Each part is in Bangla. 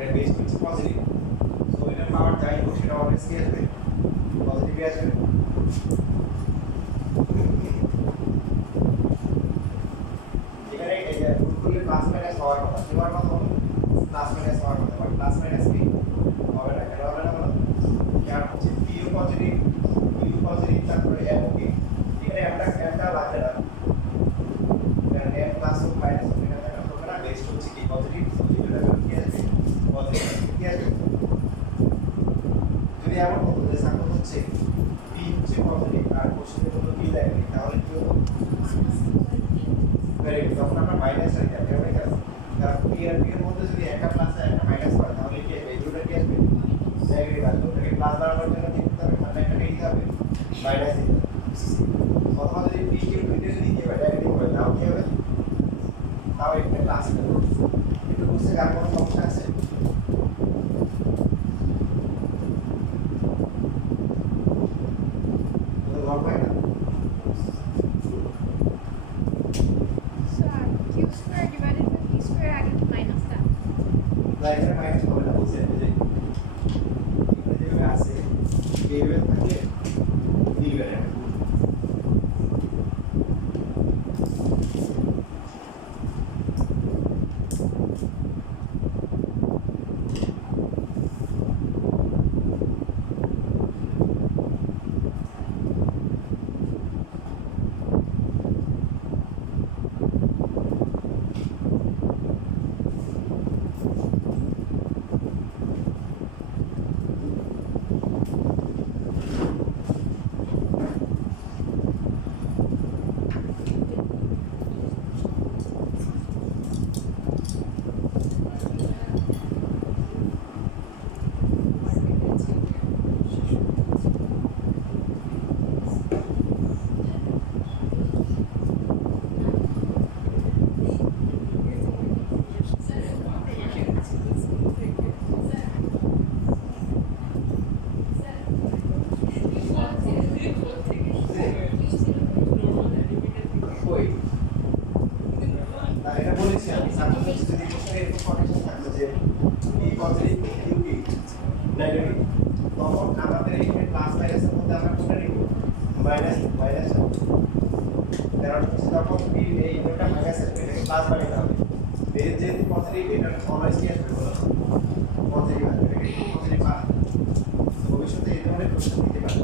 এটা বেস হচ্ছে পজিটিভ, সো এটার পাওয়ার যাই হোক সেটা অলওয়েজ মাইনাস কি আসবে, পজিটিভ আসবে। এখানে এই যে রুটগুলি প্লাস মাইনাস হওয়ার কথা, হওয়ার কথা হলো প্লাস মাইনাস হওয়ার কথা, বাট প্লাস মাইনাস কি হবে না, কেন হবে না বলো? কারণ হচ্ছে পিও পজিটিভ, তারপরে এম কি এখানে এমটা লাগবে না, কারণ এম প্লাস হোক মাইনাস হোক এখানে একটা হবে না, বেস্ট হচ্ছে কি পজিটিভ, পজিটিভটা কি আসবে, পজিটিভ কি আসবে। যদি এমন হতো যে সাপোজ হচ্ছে পি হচ্ছে পজিটিভ আর কোশ্চেনে হলো পি নেগেটিভ, তাহলে কি হতো, ভেরি গুড, তখন আমরা মাইনাস হয়ে যাবে, হবে কেন, কারণ পি আর পি এর মধ্যে যদি একটা প্লাস আর একটা মাইনাস হয় তাহলে কি এই দুটোটা কি আসবে, নেগেটিভ আসবে। ওটাকে প্লাস বাড়ানোর জন্য কি করতে হবে, মানে এটাকে দিতে হবে মাইনাস দিতে হবে। অথবা যদি পি কিউ দুইটা যদি কি হয় নেগেটিভ হয় তাও কি হবে, তাও একটা প্লাস হবে। একটু বুঝতে কার কোনো সমস্যা আছে? গল্প হয় না এখানে মাইনাস হবে না, বুঝছেন যে এখানে যেভাবে আছে এইভাবে থাকলে দিবে না। এটা বলেছি আমি, সাপোজ যদি কোশ্চেনে এরকম কন্ডিশন থাকতো যে পি পজিটিভ কিউ কি নেগেটিভ, তখন আমাদের এখানে প্লাস মাইনাসের মধ্যে আমরা কোনটা নিব, মাইনাস, কারণ হচ্ছে তখন পি এই দুটো মাইনাস আসবে, এটাকে প্লাস বানাতে হবে। এর যেহেতু পজিটিভ, এটা অলওয়েজ কি আসবে বলো, পজিটিভ আসবে, এটাকে পজিটিভ বানাতে হবে। ভবিষ্যতে এই ধরনের প্রশ্ন দিতে পারে।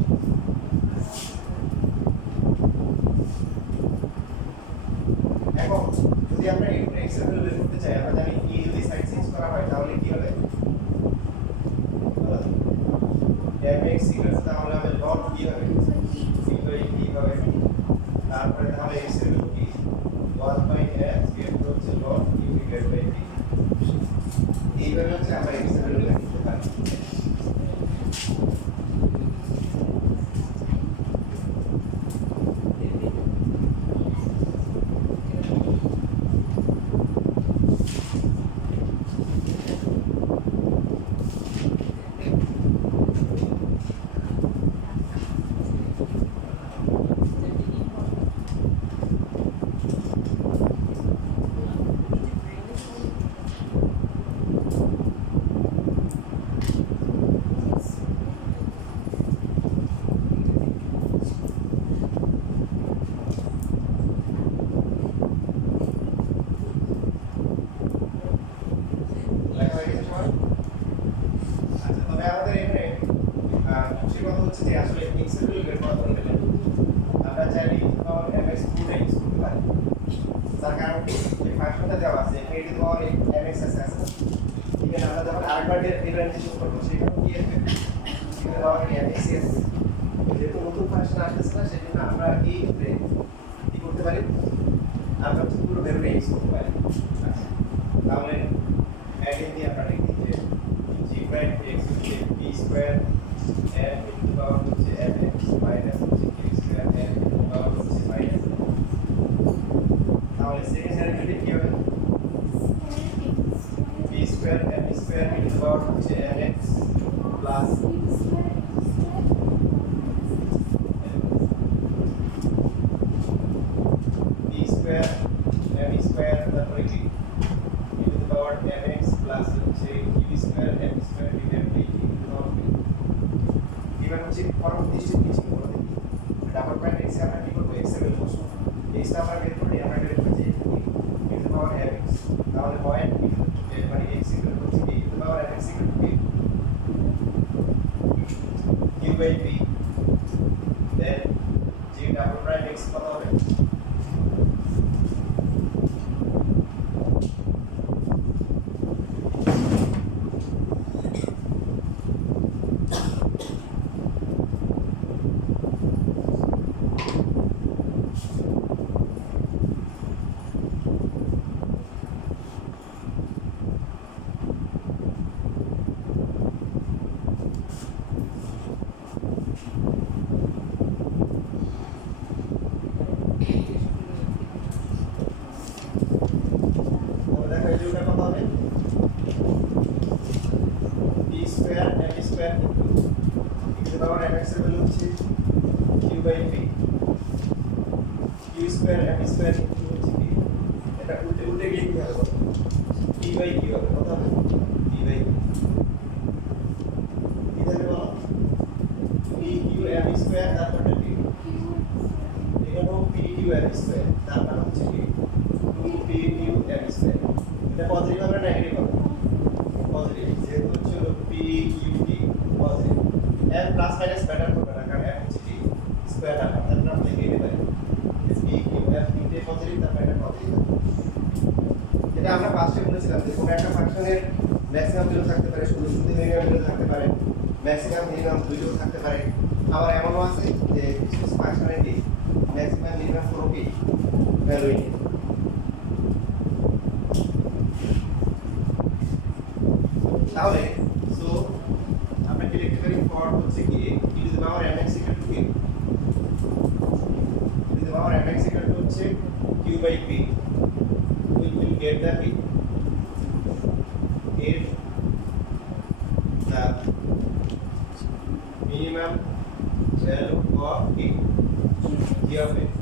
এখন যদি আমরা এক্স এর ভ্যালু বের করতে চাই, আমরা জানি ই যদি সাইড চেঞ্জ করা হয় তাহলে কি হবে, mx ইকুয়াল তাহলে হবে লগ কি হবে, কি হবে, তারপরে তাহলে x এর ভ্যালু কি 1/f বিয়োগ হচ্ছে log q divided by t, এইভাবে হচ্ছে আমরা x এর ভ্যালু বের করতে পারি। আসলে x এর ভ্যালু বের করা দরকার, আমরা চাইলে mx পুরো x করতে পারি, তার কারণ এই ফাংশনটা দেওয়া আছে এখানে যদি পাওয়ার mx আছে, এখানে আমরা যখন আরেকবার ডিফারেন্সিয়েশন করব সেটা কি আসবে, এখানে পাওয়ার mx আছে, যেহেতু নতুন ফাংশন আসছে না সেজন্য আমরা এই ক্ষেত্রে কি করতে পারি, আমরা পুরো ভ্যালুটা x করতে পারি। তাহলে অ্যাডিং দিয়ে আমরা লিখি যে g প্রাইম x হচ্ছে p square m into power হচ্ছে mx মাইনাস হচ্ছে q square m into power হচ্ছে মাইনাস, তাহলে সেকেন্ড ডেরিভেটিভ কি হবে, p square m square into power হচ্ছে mx plus p square m square তারপরে কি ইনটু পাওয়ার mx প্লাস হচ্ছে q square m square divided by t into power হচ্ছে পরবর্তী স্টেপ কি ছিল বলো দেখি ডাবল পয়েন্ট এক্স আমরা কি করব এক্স এর ভ্যালু বসাবো এক্স টা আমরা বের করি আমরা বের করছি e to the power mx তাহলে পয়েন্ট মানে x ইকুয়াল হচ্ছে e to the power mx equal to q by p then g double prime x কত হবে আমরা ফার্স্টে বলেছিলাম যে কোনো একটা ফাংশনের ম্যাক্সিমাম ভ্যালু থাকতে পারে শুধু মিনিমাম ভ্যালু থাকতে পারে ম্যাক্সিমাম মিনিমাম দুইটাও থাকতে পারে আবার এমনও আছে যে কিছু কিছু ফাংশনের কি ম্যাক্সিমাম মিনিমাম কোনো কি ভ্যালুই নেই তাহলে সো আমরা কি লিখতে পারি ফর হচ্ছে কি e to the power mx equal to কি e to the power mx equal to হচ্ছে q by p we will get the minimum value of g of x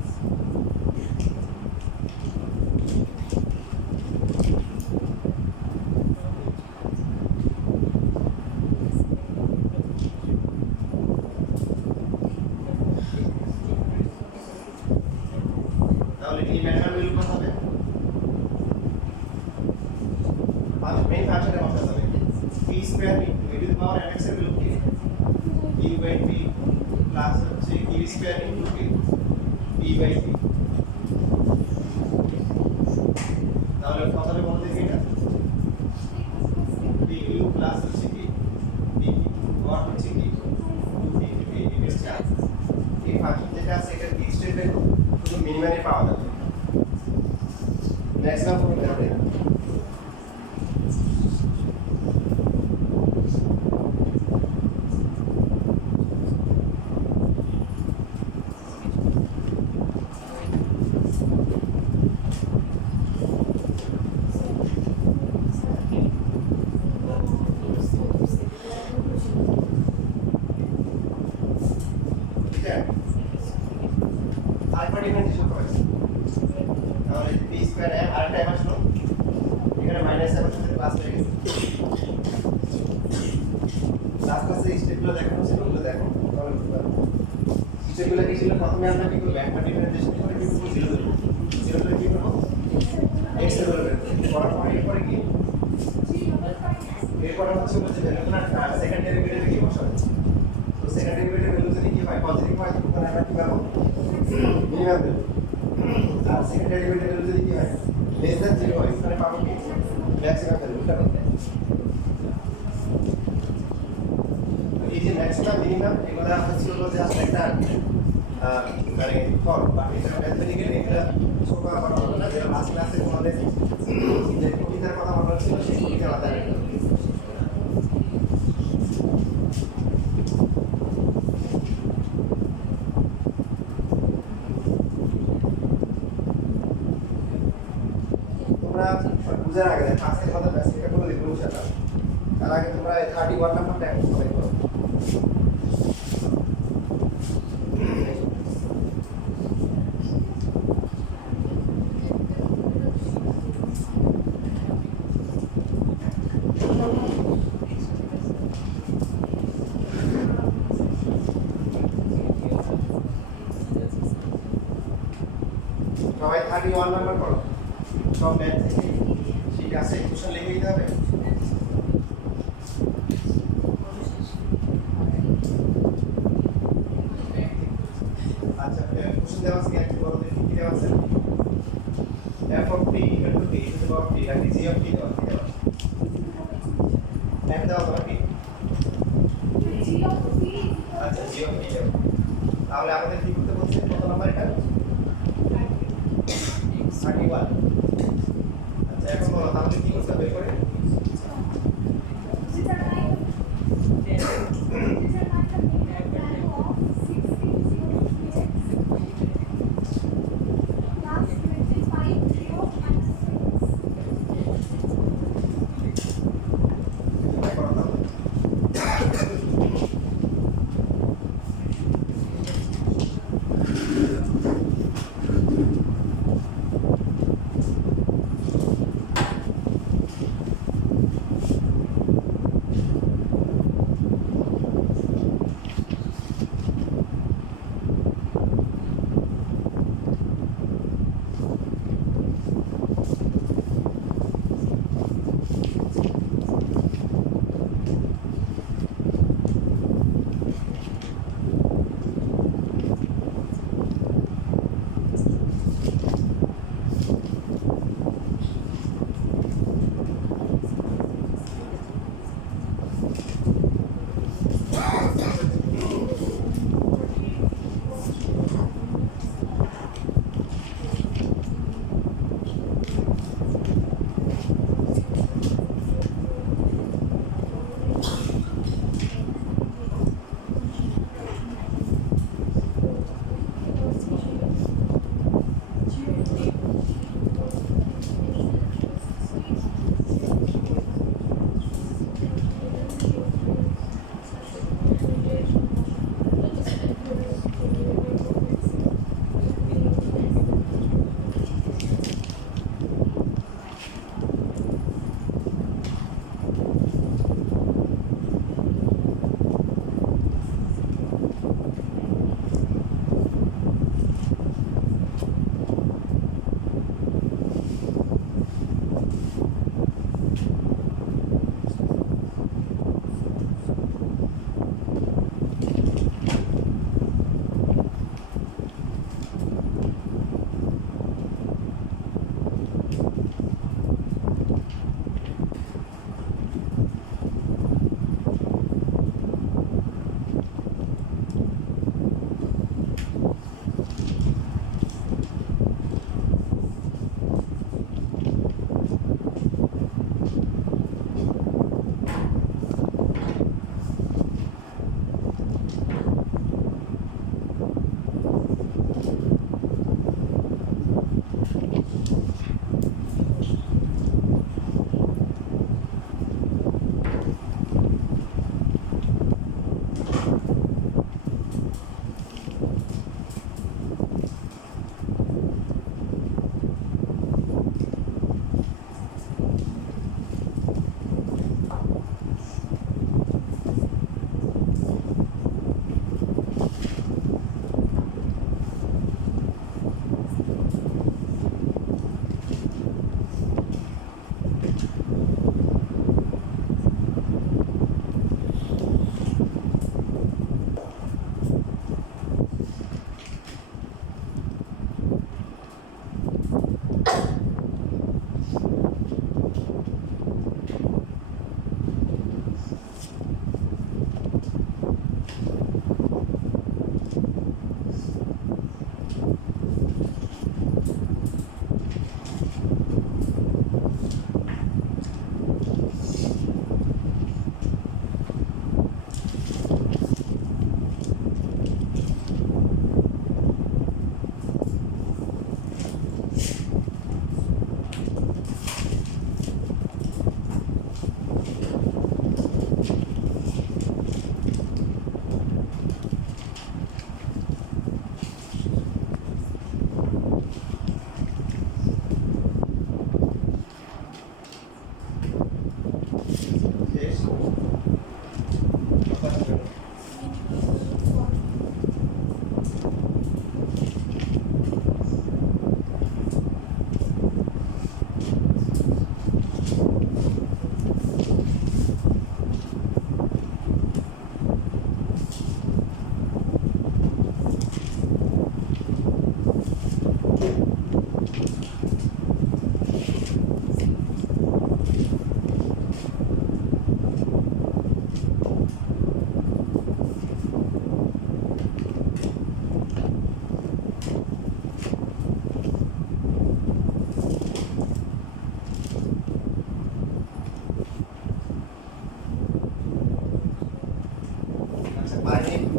তাহলে কি ম্যাক্সিমাম ভ্যালু কত হবে main function of the p square into e to the power mx এর ভ্যালু কি q by p প্লাস হচ্ছে q square into p p by p তাহলে কত হবে বলতে দেখি এটা p q প্লাস হচ্ছে কি p আর হচ্ছে কি 2p এর চার্জ এই ফাংশন যেটা আছে এটা কি স্টেপে শুধু মিনিমামই পাওয়া যাবে ম্যাক্সিমাম করতে হবে প্রথমে আমরা কি করব একটা ডিফারেন্সিয়েশন করে কি করব 0 ধরব 0 ধরে কি করব x এর ধরব এরপরে কি এরপরে হচ্ছে বলছে ভ্যালুটা সেকেন্ড ডেরিভেটিভে কি বসাবো তো সেকেন্ড ডেরিভেটিভ ভ্যালু যদি কি হয় পজিটিভ হয় তখন আমরা কি পাবো মিনিমাম ভ্যালু আর সেকেন্ড ডেরিভেটিভ ভ্যালু যদি কি হয় লেস দ্যান 0 হয় তাহলে পাবো কি ম্যাক্সিমাম ভ্যালুটা করতে এই যে ম্যাক্সিমাম মিনিমাম এগুলা হচ্ছে হলো জাস্ট একটা মানে ফর বা এটা ম্যাথমেটিক্যালি এটা সোজা করা হবে না যেটা লাস্ট ক্লাসে তোমাদের যে কবিতার কথা বলা ছিল সেই কবিতা আলাদা তোমরা বুঝার আগে ফার্স্টের কথা বেসিকটা করে দেখো সেটা তার আগে তোমরা 31 নাম্বারটা একটু করে করো সবাই 31 নাম্বার করো সব ম্যাথ থেকে ঠিক আছে কোশ্চেন লিখে দিতে হবে আচ্ছা কোশ্চেন দেওয়া আছে একটু বড় দেখি কি দেওয়া আছে f of t equal to t to the power t that is g of t দেওয়া f দেওয়া হবে কি আচ্ছা g of t দেওয়া তাহলে আমাদের কি করতে বলছে কত নাম্বার এটা 31 আচ্ছা এখন বলো তাহলে কি করতে হবে করে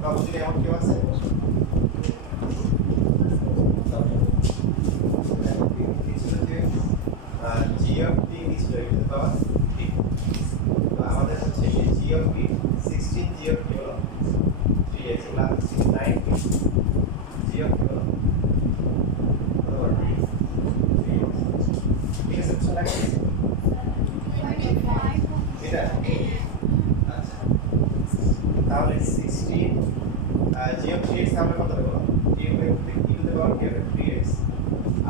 কারো যদি এমন কেউ আছে জি অফ টি ছিল এটা পাওয়া ঠিক তো আমাদের হচ্ছে জি অফ টি 16 জি অফ টি হলো 3x প্লাস 9 জি অফ টি হলো ঠিক আছে বুঝতে লাগছে এটা আচ্ছা তাহলে 16 জি অফ 3x আমরা কত পাবো G of T to the power কি হবে 3x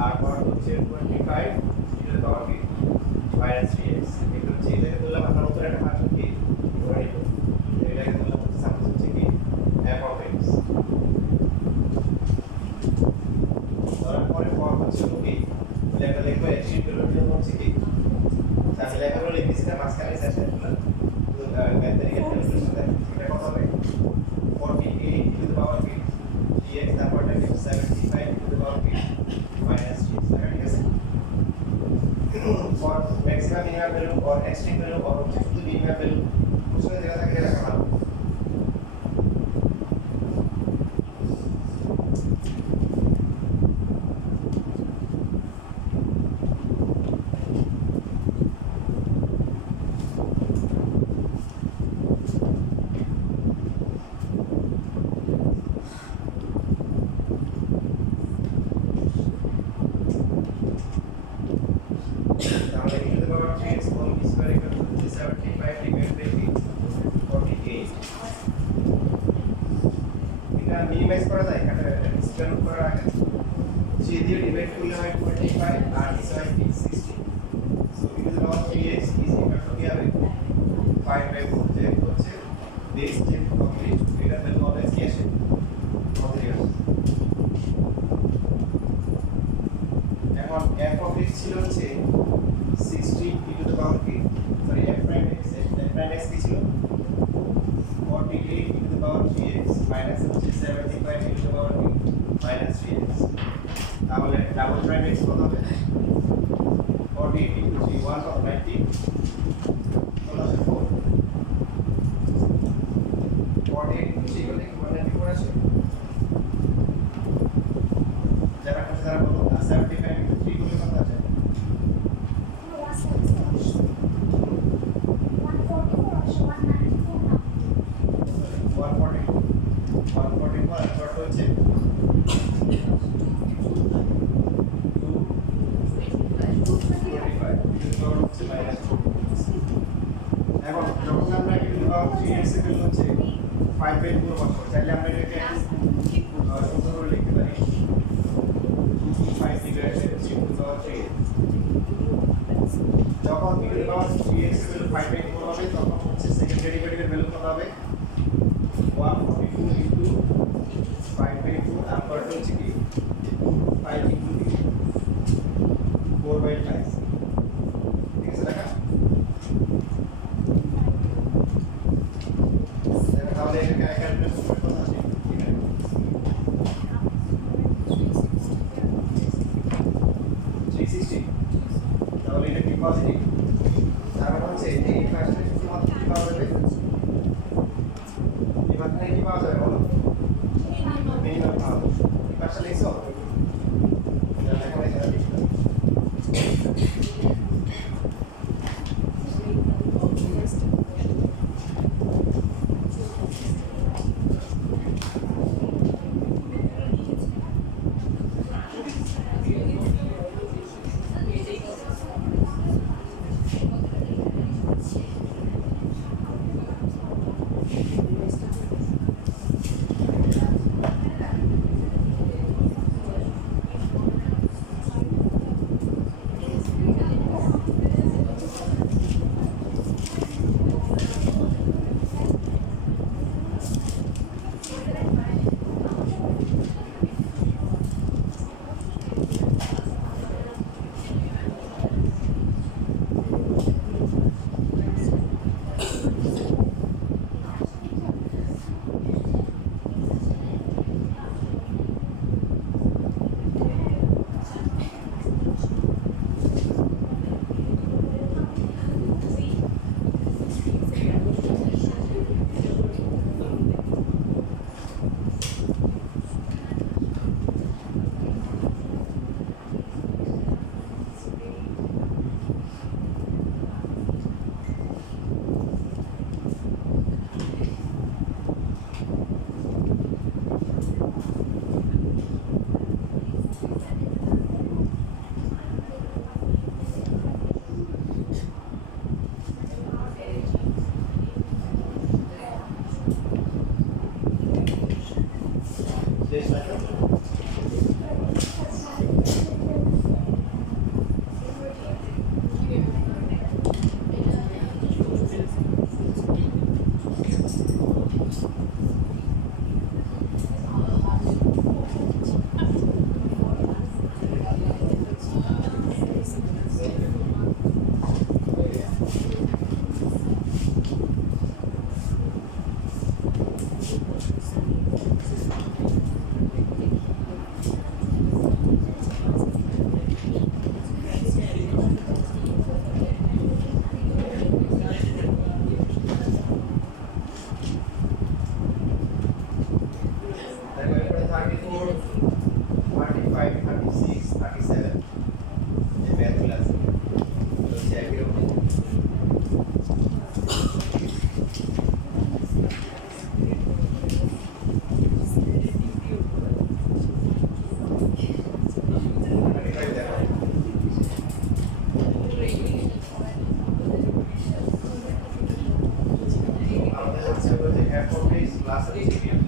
আর পাওয়ার হচ্ছে 25 টি টু দ্য পাওয়ার কি minus 3x এগুলো হচ্ছে এটাকে বললাম আমরা উপরে একটা ফাংশন কি ধরে নিব এটাকে বললাম হচ্ছে সাপোজ হচ্ছে কি f of x ধরার পরে ফর্ম হচ্ছে কি লেখা লিখবো x এর ভ্যালু হচ্ছে কি তাহলে লেখাগুলো লিখতেছি না মাঝখানে সেশন গুলো তো ম্যাথমেটিক্যাল ক্যালকুলেশন সাথে এটা কত হবে 48 টু দ্য পাওয়ার কি dx তারপরটা কি 75 টু দ্য পাওয়ার কি minus 3x ঠিক আছে for maximum minimum value or extreme value or object to minimum value उसमें जगह तक रखा भालो তাহলে e to the power 3x whole square equal to 75 divided by 48 এটা মিনিমাইজ করা যায় এখানে স্কয়ার রুট করার আগে সি দিয়ে ডিভাইড করলে হয় 25 আর নিচে হয় 60 so e to the power 3x is equal to কি হবে 5 by 4 যে হচ্ছে বেস যে কমপ্লিট এটা ভ্যালু অলওয়েজ কি আসে পজিটিভ এখন f of x ছিল হচ্ছে 16 e to the power কি সরি f prime x কি ছিল 48 e to the power 3x minus হচ্ছে 75 e to the power কি minus 3x তাহলে ডাবল প্রাইম x কত হবে 48 into 3 1 of 90 4 48 into 3 করলে কি 194 আসে যারা কাছে যারা বলো 75 into 3 করলে কত আসে 5 by 4 বসাবো তাহলে আমরা এটাকে সুন্দর করে লিখতে পারি 5 divided by 3 to the power 3 যখন e to the power 3x এর ভ্যালু 5 by 4 হবে তখন হচ্ছে সেকেন্ড ডেরিভেটিভের ভ্যালু কত হবে 142 into 5 by 4 আর পরটা হচ্ছে কি 5 into 4 by 5 ঠিক আছে লেখা তাহলে এটা ক্যালকুলেট করতে কত আসে ঠিক আছে 360 তাহলে এটা কি পজিটিভ তার মানে হচ্ছে এই পাশে শুধুমাত্র কি পাওয়া যাবে এই মাত্রায় কি পাওয়া যাবে বলো মিনিমাম পাওয়া যাবে এই পাশে লিখছো এখন এটা লিখতে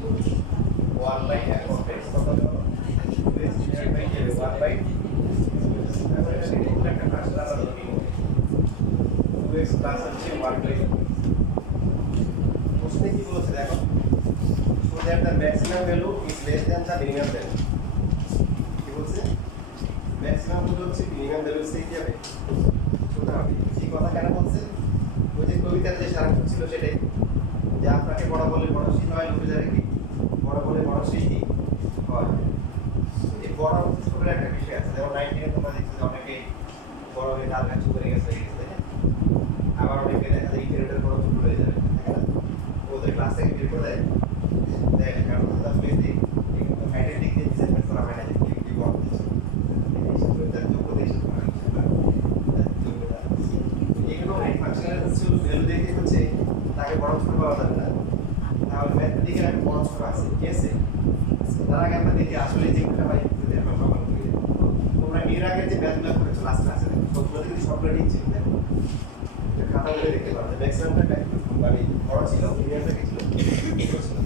1 বাই f of x কত হলো 2x ডিভাইড বাই 1 বাই তারপরে এটা লিখে একটা ভাষা আমরা ধরে নিব 2x প্লাস হচ্ছে 1 বাই প্রশ্নে কি বলেছে দেখো so that the maximum value is less than the minimum value কি বলছে ম্যাক্সিমাম ভ্যালু হচ্ছে মিনিমাম ভ্যালু থেকে যাবে ছোট হবে এই কথা কেন বলছে ওই যে কবিতার যে সারাংশ ছিল সেটাই যে আপনাকে বড় বলে বড় শীত হয় লোকে জানে কি বড় বলে বড় শীত হয় এই বড় ছোটের একটা বিষয় আছে যেমন 19 এ তোমরা দেখছো যে অনেকে বড় হয়ে তার কাছে করে গেছে তাই না আবার অনেকে দেখা যায় ইন্টারনেটের বড় ছোট হয়ে যাবে তাই না ওদের ক্লাস থেকে বের করে দেয় দেখ কারণ তার মেয়েদের কিন্তু হাইটের দিক দিয়ে ডিজাইন করা হয় না যে কি বড় হচ্ছে এই সুবিধার যোগ্য দেশ এগুলো এই ফাংশনের হচ্ছে ভ্যালু দেখে হচ্ছে তাকে বড় ছোট বলা যাবে না তাহলে ম্যাথমেটিক্যাল একটা বড় ছোট আছে ঠিক আছে তার আগে আমরা দেখি আসলে যেটা ভাই যদি আমরা প্রমাণ করি তোমরা এর আগে যে ম্যাথগুলো করেছো লাস্ট ক্লাসে সবগুলো কিন্তু সবগুলো নিচ্ছে দেখো খাতা বলে দেখতে পারো ম্যাক্সিমামটা মানে বড় ছিল মিনিমামটা কি ছিল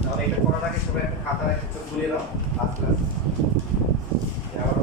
তাহলে এটা করার আগে সবাই একটা খাতা রেখে চোখ খুলে নাও লাস্ট ক্লাস আবার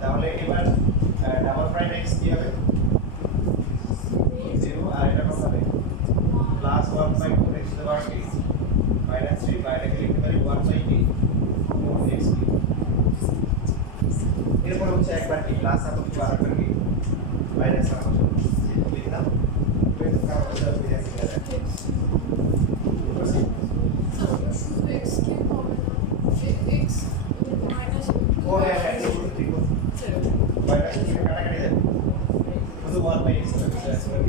তাহলে এবার ডাবল প্রাইম x কি হবে 0 আর এটা কত হবে plus 1 by 4 x to the power কি মাইনাস 3 বাইরে লিখতে পারি 1 বাই কি 4x কি এরপর হচ্ছে একবার কি প্লাস আর কি আর কি মাইনাস আর কত লিখলাম এর কাজ হচ্ছে বিরাস করে x কি হবে x মাইনাস 4 है ঠিক আছে মাইনাস 3 কাটাকাটি যাবে শুধু 1 বাই x হবে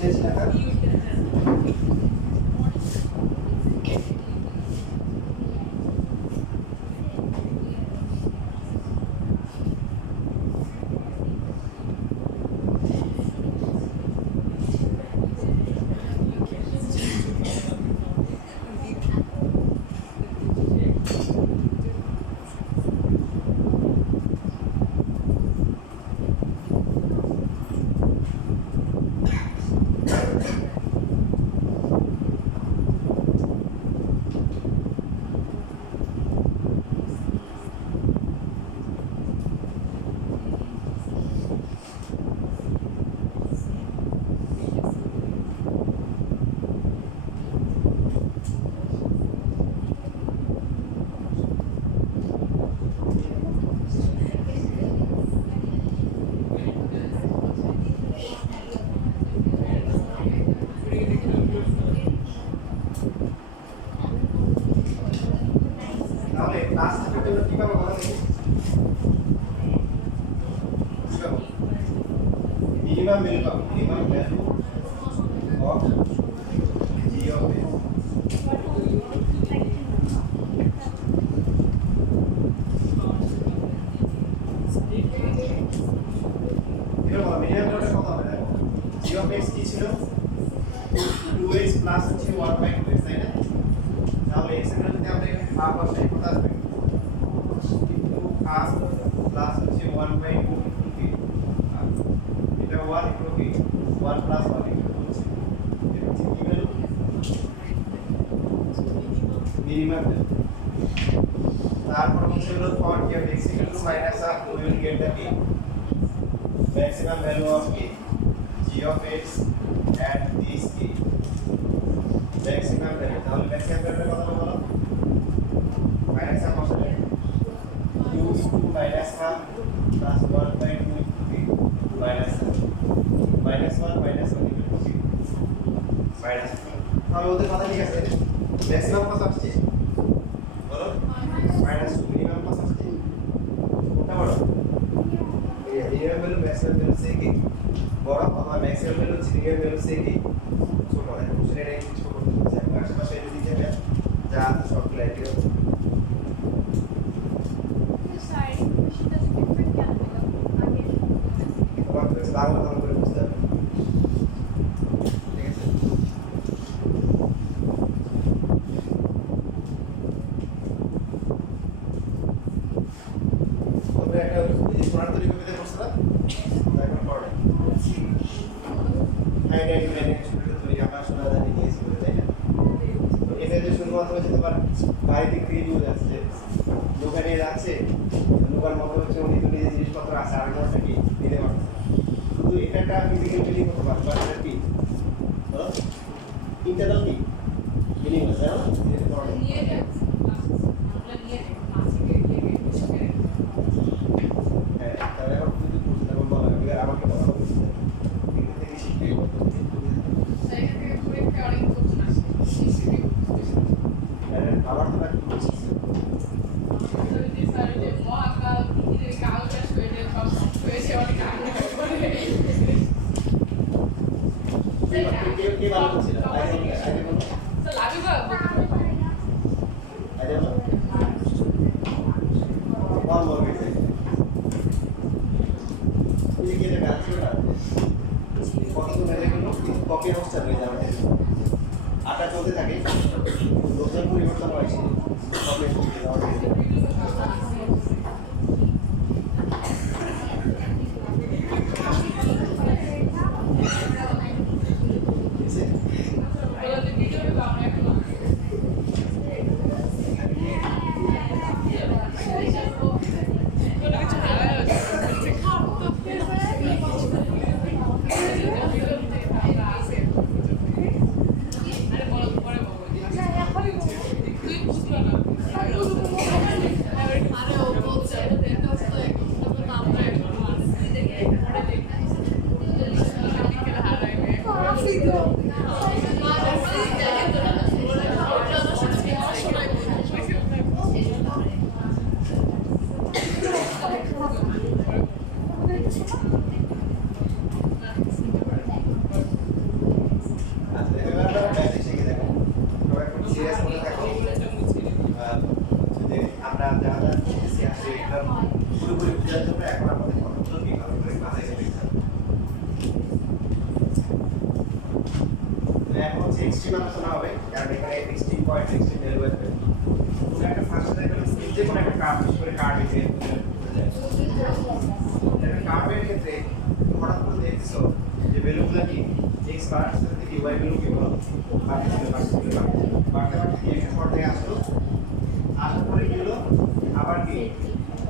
শেষ লেখা তাহলে ক্লাস থাকার জন্য কিভাবে বলা দেখি মিনিমাম ভ্যালু পাবো minimum value of G of x এবার বলো মিনিমাম ভ্যালুটা কত হবে দেখো জি অফ এক্স কি ছিল 2x প্লাস হচ্ছে 1/2x তাই না তাহলে x এর ভ্যালু যদি আমরা এখানে হাফ বসাই কত আসবে কিন্তু হাফ প্লাস হচ্ছে 1/2 ইনটু k এটা 1 ইনটু k 1 প্লাস 1 ইনটু হচ্ছে এটা হচ্ছে কি ভ্যালু মিনিমাম ভ্যালু তারপর হচ্ছে হলো for k of x equal to minus half we will get the k maximum value of k g of x at this k maximum value তাহলে maximum value কত হবে বলো minus half আসলে 2 into minus half plus 1/2 into k minus 1 minus 1 equal to k minus তাহলে ওদের কথা ঠিক আছে maximum কত আসছে বলো minus 2 minimum কত আসছে কোনটা বড় এই minimum value maximum value से কি বড় অথবা maximum value minimum value से কি ছোট হয় সেটা একটু ছোট হচ্ছে আশেপাশে যদি যাবে যা আছে সব ক্লারিটি হবে তোমার কাছে বাংলা ভালো করে বুঝতে হবে ঠিক আছে তোমরা একটা এই পুরাণ তৈরি কবিতা পড়ছো না এখন পড়ো হাই রাইট মানে শুরুতে তৈরি আমরা শোনা জানি দিয়েছি বলে তাই না তো এটা যে শুধুমাত্র হচ্ছে তোমার বাড়িতে ক্রিয়ে নিয়ে যাচ্ছে দোকানে যাচ্ছে দোকান মতো হচ্ছে উনি তো নিজের জিনিসপত্র আছে আর কোনো কি দিতে পারছে শুধু এটা একটা ফিজিক্যাল বিলিং করতে পারবে বা এটা কি বলো ইন্টারনাল কি বিলিং আছে না দিতে পারবে হ্যাঁ তাহলে এখন যদি বুঝতে তখন বলো এবার আমাকে কথা বলতে এখান থেকে শিখতে আবার তো একটা বুঝছি কে ভালো করছিল আগে বলো আগে বলো one more way ये क्या लगा छोड़ा কত তো মেলে গেল কিন্তু কপি অবস্থা হয়ে যাবে আটা চলতে থাকে লোকজন পরিবর্তন হয় কপি চলতে যাওয়া আরে এখন হচ্ছে এক্সট্রিম আলোচনা হবে, কারণ এখানে এক্সট্রিম পয়েন্ট এক্সট্রিম ভ্যালু আছে। কোনো একটা ফাংশনের যে কোনো একটা কার্ভ, বিশেষ করে কার্ভ এসে একটা কার্ভের ক্ষেত্রে হঠাৎ করে দেখছো যে ভ্যালুগুলো কি এক্স বাড়ছে থেকে ওয়াই ভ্যালু কি হলো বাড়তে কি একটা পর্যায়ে আসলো, আসার পরে কি হলো আবার কি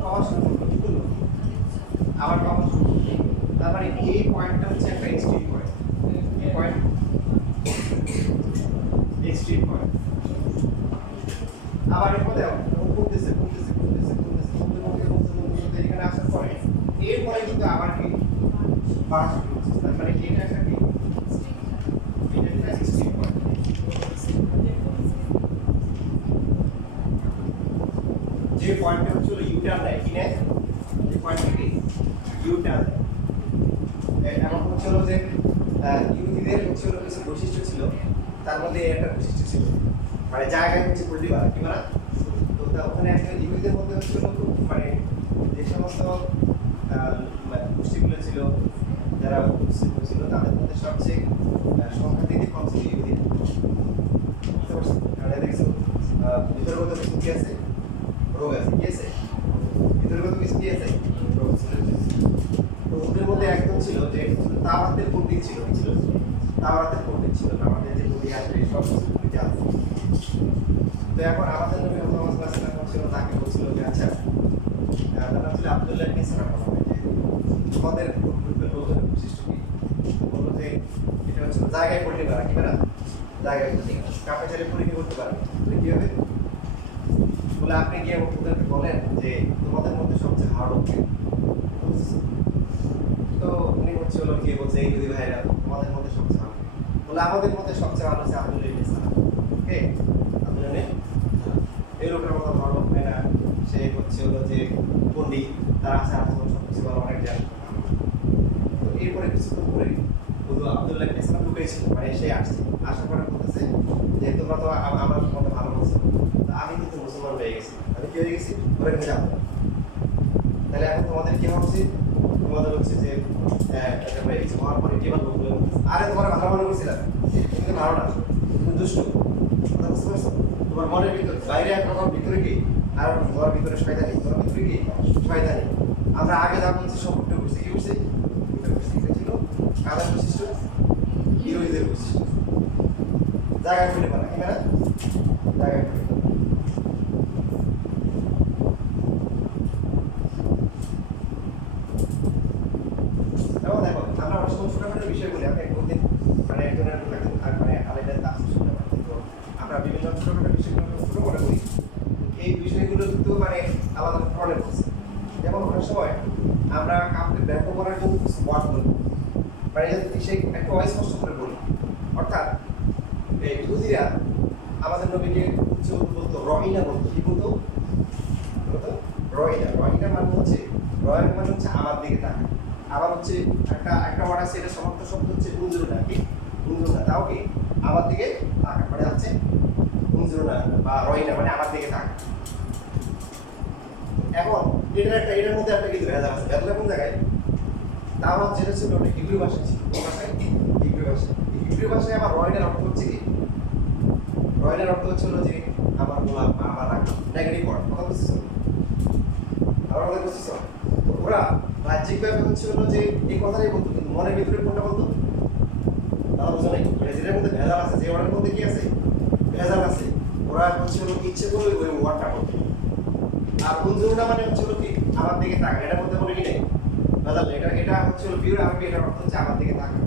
কমা শুরু করলো, কি করলো আবার কমা শুরু করলো। তার মানে এই পয়েন্টটা হচ্ছে একটা এক্সট্রিম পয়েন্ট, এই পয়েন্ট এক্সট্রিম পয়েন্ট। আবার এরপর দেখো কমতেছে এখানে আসার পরে এরপরে কিন্তু আবার কি বাড়া শুরু হচ্ছে। তার মানে কি এটা একটা কি এটা একটা এক্সট্রিম পয়েন্ট। যে পয়েন্টটা হচ্ছে ইউটার্ন নেয় কি নেয়, যে পয়েন্টটা কি ইউটার্ন এমন হচ্ছে হলো যে ইহুদিদের হচ্ছে হলো কিছু বৈশিষ্ট্য ছিল, তার মধ্যে একটা বৈশিষ্ট্য ছিল মানে জায়গায় হচ্ছে পল্লী বাড়া কি বাড়া। তো ওখানে একটা ইহুদিদের মধ্যে হচ্ছে হলো খুব মানে যে সমস্ত গোষ্ঠীগুলো ছিল যারা মুসলিম ছিল তাদের মধ্যে সবচেয়ে সংখ্যা দিতে কম ছিল ইহুদি। বুঝতে পারছি কারণ দেখছো ভিতরগত কিছু কি আছে, রোগ আছে, কি আছে ভিতরগত কিছু কি আছে, রোগ ছিল। তো ওদের মধ্যে একজন ছিল যে তাওরাতের পণ্ডিত ছিল, কি ছিল তাওরাতের পণ্ডিত ছিল, আমাদের যে বই আসবে সব কিছু জানতো। তো এখন আমাদের নবী মুহাম্মদ সাল্লাল্লাহু আলাইহি ওয়াসাল্লাম ছিল তাকে বলছিল যে আচ্ছা তার নাম ছিল আব্দুল্লাহ ইবনে সালাম, আমাদের গ্রুপের লোকজনের বৈশিষ্ট্য কি বললো যে এটা হচ্ছে জায়গায় পড়তে পারা কি না, জায়গায় কাপে চালে পরীক্ষা করতে পারে কি হবে বলে আপনি গিয়ে ওদেরকে বলেন যে তোমাদের মধ্যে সবচেয়ে হার্ড ওকে। তো উনি হচ্ছে হলো কি বলছে এই যদি ভাইরা তোমাদের মধ্যে সবচেয়ে ভালো বলে আমাদের মধ্যে সবচেয়ে ভালো হচ্ছে আব্দুল্লাহ ইবনে সালাম। ওকে আব্দুল্লাহ এই লোকটার মতো ভালো হয় না, সে হচ্ছে হলো যে পণ্ডিত, তার আচার আচরণ সবকিছু ভালো, অনেক জানে। তো এরপরে কিছুক্ষণ পরে শুধু আব্দুল্লাহ ইবনে সালাম ঢুকেছিল, মানে সে আসছে, আসার পরে বলতেছে যে তোমরা তো আমার মতো ভালো বলছো, আমি কিন্তু মুসলমান হয়ে গেছি, আমি কি হয়ে গেছি ওরা কিন্তু জানতো। তাহলে এখন তোমাদের কি হওয়া উচিত, তোমাদের হচ্ছে যে এটা হয়ে গেছে হওয়ার পরে কি বলবো, আরে তোমার ভালো মনে করছিলাম কিন্তু ভালো না, তুমি দুষ্ট, কথা বুঝতে পারছো? তোমার মনের ভিতর বাইরে একরকম, ভিতরে কি আর তোমার ভিতরে শয়তানি, তোমার ভিতরে কি শয়তানি। আমরা আগে যা বলছি সম্পর্কে বুঝছি, কি বুঝছি এটা ছিল কাদের বৈশিষ্ট্য, বিরোধীদের বৈশিষ্ট্য। জায়গায় ফেলে পারা কি না, জায়গায় ফেলে বিষয় বলি আমি একদিন মানে একজনের মানে আলাদা কাজ শুনতে পারি। তো আমরা বিভিন্ন ছোটখাটো বিষয়গুলো ছোট মনে করি, এই বিষয়গুলো কিন্তু মানে আলাদা প্রবলেম হচ্ছে। যেমন অনেক সময় আমরা কাউকে ব্যবহার করার জন্য কিছু ওয়ার্ড বলবো, মানে সেই একটা অস্পষ্ট করে বলি। অর্থাৎ এই ইহুদিরা আমাদের নবীকে কিছু বলতো রহিনা বলতো, কি বলতো রহিনা। রহিনা মানে হচ্ছে রহিনা মানে হচ্ছে আমার দিকে তাকা। আবার হচ্ছে একটা ওয়ার্ড আছে, এটা সমাপ্ত শব্দ হচ্ছে উনজুরুনা, কি উনজুরুনা, তাও কি আমার দিকে তাকা মানে হচ্ছে উনজুরুনা বা রহিনা মানে আমার দিকে তাকা। এখন এটার মধ্যে একটা কিন্তু ভেজাল আছে। ভেজালটা কোন জায়গায়, তাও যেটা ছিল ওটা হিব্রু ভাষা ছিল, কোন ভাষায় হিব্রু ভাষায়। হিব্রু ভাষায় আমার রহিনার অর্থ হচ্ছে কি, রহিনার অর্থ হচ্ছে হলো যে আমার গোলাপ বা আমার রাখা, নেগেটিভ ওয়ার্ড, কথা বুঝতেছো আমার কথা বুঝতেছো। তো ওরা বাহ্যিকভাবে হচ্ছে হলো যে এই কথাটাই বলতো, কিন্তু মনের ভিতরে কোনটা বলতো তারা বোঝা নাই। যেটার মধ্যে ভেজাল আছে, যে ওয়ার্ডের মধ্যে কি আছে ভেজাল আছে, ওরা হচ্ছে হলো ইচ্ছে করে ওই ওয়ার্ডটা বলতো। আর উনজুরুনা মানে হচ্ছে হলো কি আমার দিকে তাকা, এটার মধ্যে কোনো কি নেই ভেজাল, এটা হচ্ছে হলো পিওর আরবি, এটার অর্থ হচ্ছে আমার দিকে তাকা।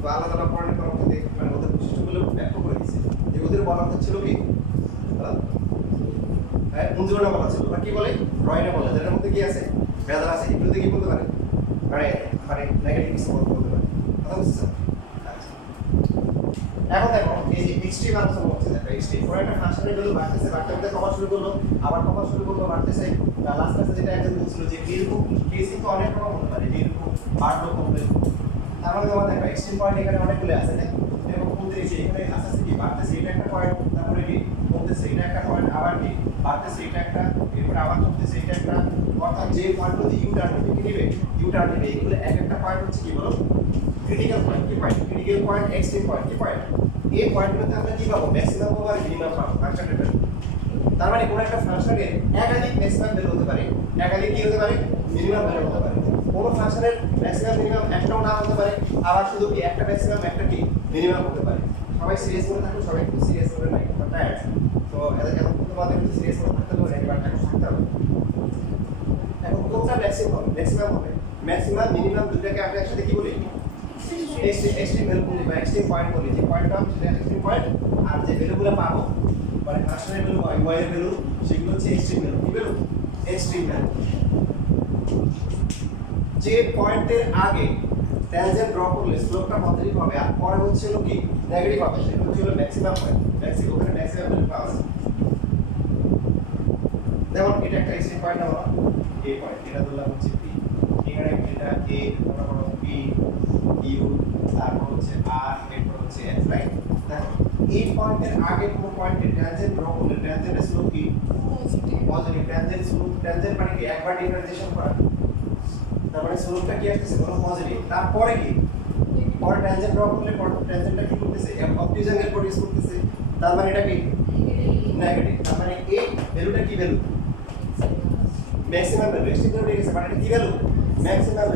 তো আল্লাহ তাআলা কোরআনে করার মধ্যে মানে ওদের বৈশিষ্ট্যগুলো ব্যাখ্যা করে দিয়েছে যে ওদের বলা হচ্ছিল কি উনজুরুনা বলা ছিল, ওরা কি বলে রহিনা বলে, যেটার মধ্যে কি আছে ভেজাল আছে। হিব্রুতে কি বলতে পারে মানে মানে নেগেটিভ কিছু বলতে পারে, কথা বুঝছো? এখন দেখো এই যে এক্সট্রিম আলোচনা হচ্ছে, দেখো এক্সট্রিম পরে একটা ফাংশনের গুলো বাড়তেছে, বাড়তে বাড়তে কমা শুরু করলো, আবার কমা শুরু করলো, বাড়তেছে। লাস্ট যেটা একজন বলছিল যে এরকম কেস কিন্তু অনেক রকম হতে পারে, এরকম বাড়লো কমলো। তার মানে তোমার দেখো এক্সট্রিম পয়েন্ট এখানে অনেকগুলো আছে, তাই এবং কমতে এসে এখানে আস্তে আস্তে কি বাড়তেছে, এটা একটা পয়েন্ট, তারপরে কি কমতেছে, এটা একটা পয়েন্ট, আবার কি বাড়তেছে, এটা একটা, এরপরে আবার কমতেছে, এটা একটা। অর্থাৎ যে পয়েন্টগুলো ইউ টার্ন নেবে, কি নেবে ইউ টার্ন নেবে, এগুলো এক একটা পয়েন্ট হচ্ছে কি বলো ক্রিটিক্যাল পয়েন্ট, কি point critical point extreme point কি পয়েন্ট এই পয়েন্টগুলোতে আমরা কি পাবো ম্যাক্সিমাম পাবো আর মিনিমাম পাবো ফাংশনের ভ্যালু তার মানে কোন একটা ফাংশনের একাধিক ম্যাক্সিমাম ভ্যালু হতে পারে একাধিক কি হতে পারে মিনিমাম ভ্যালু হতে পারে কোন ফাংশনের ম্যাক্সিমাম মিনিমাম একটাও না হতে পারে আবার শুধু কি একটা ম্যাক্সিমাম একটা কি মিনিমাম হতে পারে সবাই সিরিয়াস করে থাকো সবাই একটু সিরিয়াস করে নাই টায়ার্ড তো এখন তোমাদের একটু সিরিয়াস করে থাকতে হবে নাকি বারটা থাকতে হবে এখন কোনটা ম্যাক্সিমাম হবে ম্যাক্সিমাম মিনিমাম দুটোকে আমরা একসাথে কি বলি এক্সট্রিম ভ্যালু বলি বা এক্সট্রিম পয়েন্ট বলি যে পয়েন্টটা সেটা এক্সট্রিম পয়েন্ট আর যে ভ্যালুগুলো পাবো মানে ফাংশনের ভ্যালু y এর ভ্যালু সেগুলো হচ্ছে এক্সট্রিম ভ্যালু কি ভ্যালু এক্সট্রিম ভ্যালু যে পয়েন্টের আগে ট্যানজেন্ট ড্র করলে স্লোপটা পজিটিভ হবে আর পরে হচ্ছে হলো কি নেগেটিভ হবে সেটা হচ্ছে হলো ম্যাক্সিমাম পয়েন্ট ম্যাক্সিমাম ওখানে ম্যাক্সিমাম ভ্যালু পাওয়া যায় যেমন এটা একটা এক্সট্রিম পয়েন্ট হলো a পয়েন্ট এটা ধরলাম হচ্ছে p এখানে এটা a তারপর p q তারপর হচ্ছে r এরপর হচ্ছে s রাইট দেখো এই পয়েন্টের আগে কোন পয়েন্টে ট্যানজেন্ট ড্র করলে ট্যানজেন্টের স্লোপ কি পজিটিভ ট্যানজেন্ট স্লোপ ট্যানজেন্ট মানে কি একবার ডিফারেন্সিয়েশন করা তার মানে স্লোপটা কি আসছে বলো পজিটিভ তারপরে কি পরে ট্যানজেন্ট ড্র করলে পরে ট্যানজেন্টটা কি করতেছে অবটিউজ অ্যাঙ্গেল প্রডিউস করতেছে তার মানে এটা কি নেগেটিভ তার মানে এই ভ্যালুটা কি value maximum value extreme value গেছে মানে এটা কি ভ্যালু ম্যাক্সিমাম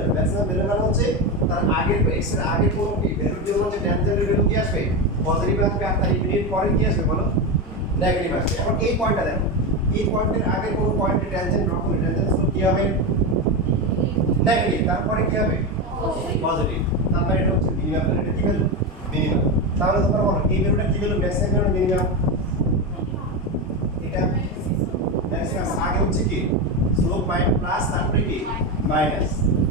ভ্যালু মানে হচ্ছে তার আগের x এর আগে কোন কি ভ্যালুর জন্য যে ট্যানজেন্টের ভ্যালু কি আসবে পজিটিভ আসবে আর তার ইমিডিয়েট পরে কি আসবে বলো নেগেটিভ আসবে এখন এই পয়েন্টটা দেখো এই পয়েন্টের আগে কোন পয়েন্টে ট্যানজেন্ট ড্র করলে ট্যানজেন্ট কি হবে নেগেটিভ তারপরে কি হবে পজিটিভ তারপরে এটা হচ্ছে মিনিমাম ভ্যালু এটা কি ভ্যালু মিনিমাম তাহলে তোমরা বলো এই ভ্যালুটা কি ভ্যালু ম্যাক্সিমাম ভ্যালু মিনিমাম এটা ম্যাক্সিমাম আগে হচ্ছে কি স্লোপ মাইনাস প্লাস তারপরে কি মাইনাস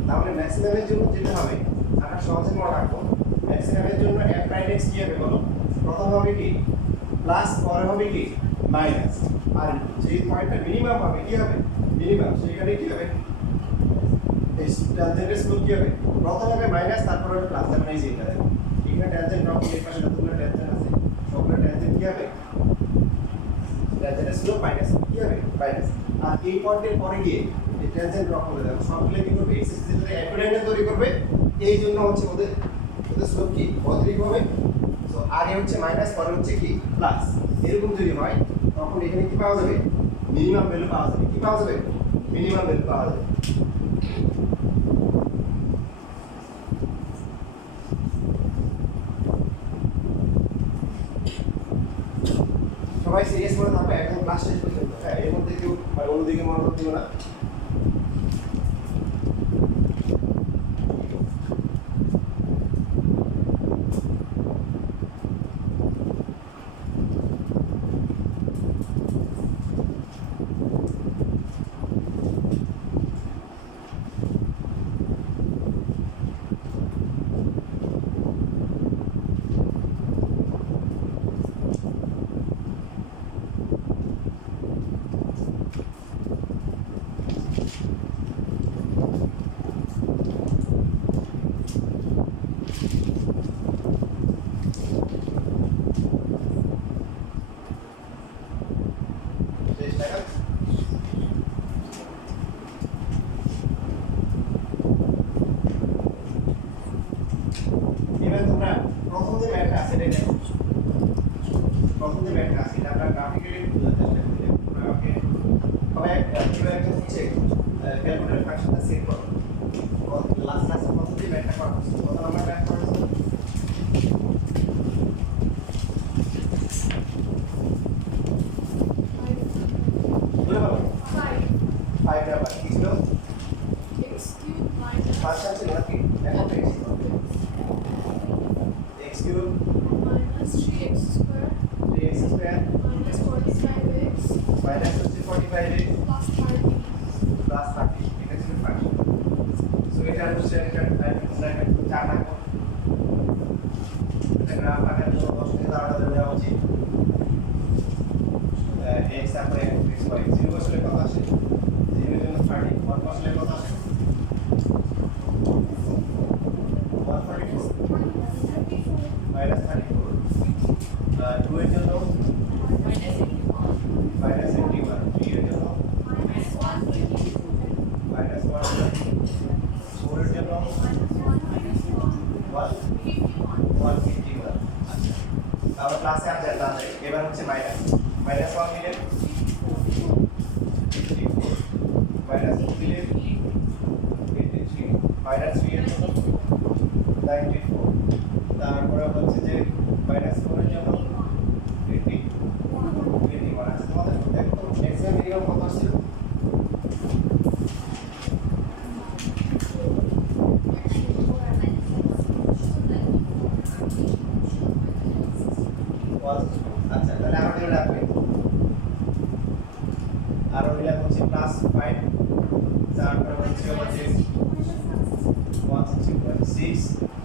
তাহলে ম্যাক্সিমামের জন্য যেটা হবে আমরা সহজে মনে রাখবো ম্যাক্সিমামের জন্য f প্রাইম x কি হবে বলো প্রথম হবে কি প্লাস পরে হবে কি মাইনাস আর যে পয়েন্টটা মিনিমাম হবে কি হবে মিনিমাম সেখানে কি হবে এই ট্যানজেন্টের স্লোপ কি হবে প্রথম হবে মাইনাস তারপর হবে প্লাস তার মানে এই যে এটা দেখো এখানে ট্যানজেন্ট ড্র করলে এই পাশে কতগুলো ট্যানজেন্ট আছে সবগুলো ট্যানজেন্ট কি হবে ট্যানজেন্টের স্লোপ মাইনাস কি হবে মাইনাস আর এই পয়েন্টের পরে গিয়ে এই ট্যানজেন্ট ড্র করলে দেখো সবগুলো কি করবে x এর সাথে অ্যাকুরেন্ট তৈরি করবে এই জন্য হচ্ছে ওদের স্লোপ কি পজিটিভ হবে সো আগে হচ্ছে মাইনাস পরে হচ্ছে কি প্লাস এরকম যদি হয় তখন এখানে কি পাওয়া যাবে মিনিমাম ভ্যালু পাওয়া যাবে কি পাওয়া যাবে মিনিমাম ভ্যালু পাওয়া যাবে সবাই সিরিয়াস করে থাকবে একদম ক্লাস শেষ পর্যন্ত হ্যাঁ এর মধ্যে কেউ অন্যদিকে মনোযোগ দিও না এবার তোমরা প্রথম যে ম্যাথটা আছে এটা দেখো প্রথম যে ম্যাথটা আছে এটা আমরা গ্রাফিক্যালি বোঝার চেষ্টা করি তোমরা ওকে সবাই এবার একটা হচ্ছে ক্যালকুলেটর ফাংশনটা সেট করো লাস্ট ক্লাসে প্রথম যে ম্যাথটা করা হচ্ছে কত নাম্বার ম্যাথ করা হচ্ছে বলে বলো 5 নাম্বার কি ছিল x cube minus ফাংশন ছিল নাকি এখন x cube minus 3x square 3x square minus 45x minus হচ্ছে 45x plus 30 plus 30 এটা ছিল ফাংশন সো এটা হচ্ছে এটা চার থাকবো এটা গ্রাফ আকারে 10 থেকে 12 দেওয়া উচিত x তারপরে x y 0 বসলে কত আসে 0 এর জন্য 30 1 বসলে কত আসে 144 minus 34 2 এর জন্য minus 81 3 এর জন্য minus 1 4 এর জন্য 151 আবার প্লাসে আর যেটা আছে এবার হচ্ছে মাইনাস মাইনাস 1 দিলে 54 মাইনাস 2 দিলে 83 মাইনাস 3 এর জন্য 94 তারপরে হচ্ছে যে মাইনাস 4 এর জন্য 21 আছে তোমাদের দেখো তো ম্যাক্সিমাম মিনিমাম কত আসছিল আচ্ছা তাহলে আরো দিলে লাগবে আরো দিলে হচ্ছে প্লাস 5 তারপরে হচ্ছে 1 6